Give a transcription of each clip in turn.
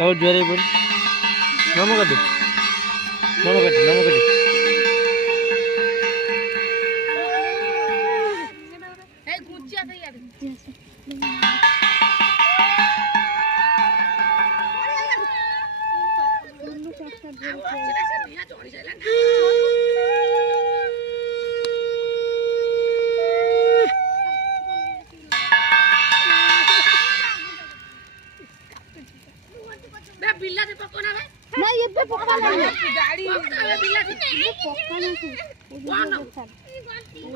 और जोरे बोल नमो कर दे नमो कर दे नमो कर दे ए गुचिया થઈ યાર बे बिल्ला से पको ना बे नहीं ये पे पक्का नहीं गाड़ी बिल्ला से ये पक्का नहीं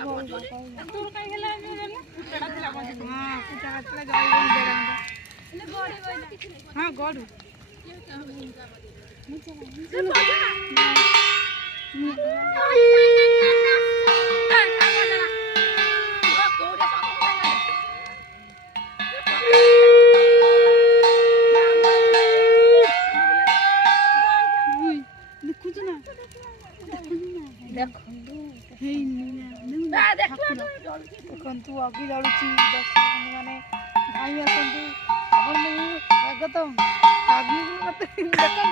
कौन तू काहे गेला चढ़ा दिला हां चढ़ा दिला जाई बेरा ले गोड़ी बोला हां गोड़ देखु अगी जड़ुची दर्शक माने भाई आसतु अपन स्वागत आगे मत देखु